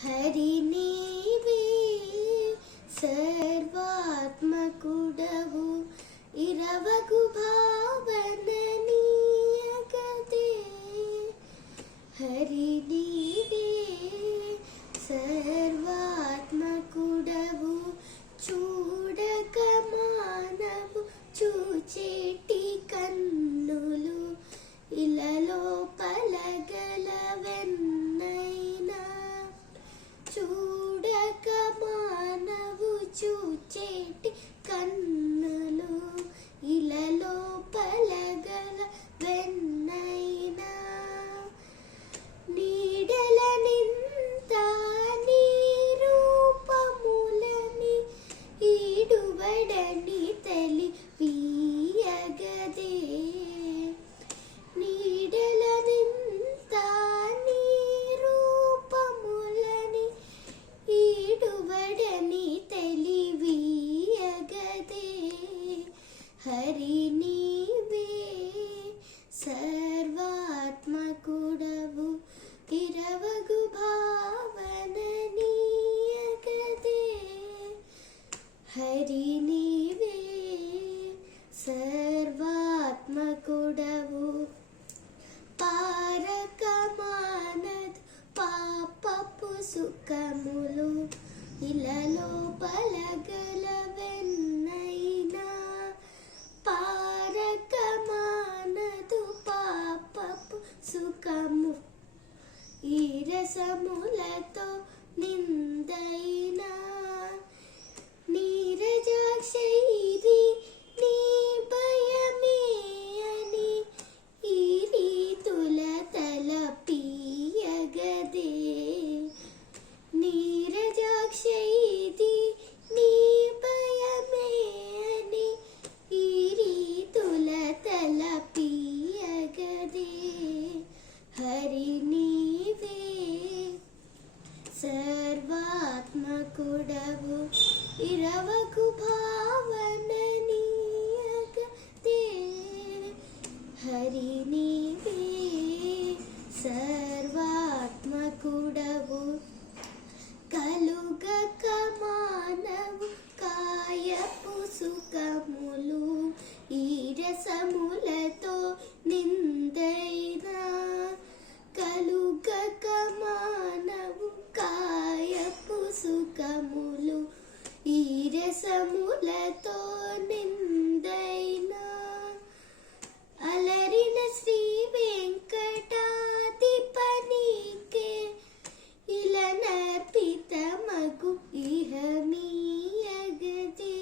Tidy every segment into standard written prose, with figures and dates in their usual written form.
హరి నీవే సర్వాత్మకుడవు ఇరవగు భావన నీయగదే. హరి నీవే సర్వాత్మకుడవు చూడక మానవు చూచేటి కన్నులు ఇలలో పలగలవెన్నైనా చూడక మానవు చూచేటి కన్నులు ఇలలో పలగలవెన్నైనా నీడల నింత నీ రూపములని ఈడువడని తెలివియగదే. నీడల నింత నీ రూపములని ఈడువడని తెలివియగదే. హరి నీవే సర్వాత్మకుడవు ఇరవగు భావన నీయగదే. హరి నీవే సర్వాత్మకుడవు పారకమానదు పాపపు సుఖములు ఇలలో పలగలవెన్నైనా పారకమానదు పాపపు సుఖము ఈ రసములతో నిందైనా నీరజాక్షైది నీ భయమే అని ఈ రీతుల తలపియగదే. నీరజాక్షైది నీ భయమే అని ఈ రీతుల తలపియగదే. హరి నీవే సర్వాత్మకుడవు ఇరవకు భావన నీయగదే. హరి నీవే సర్వాత్మకుడవు కలుగక మానవు కాయపు సుఖములు ఈ రసములతో నిందైనా కలుగక మానవు కాయపు సుఖములు ఈ రసములతో నిందైనా అలరిన శ్రీ వెంకటాధిపనికే ఇలనర్పితమగు ఇహమీయగదే.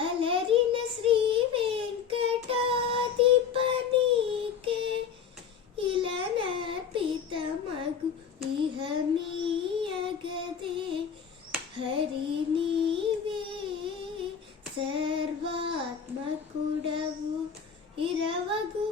అలరిన శ్రీ వెంకటాధిపనికే ఇలనర్పితమగు ఇహమీయగదే. హరి నీవే సర్వాత్మకుడవు ఇరవగు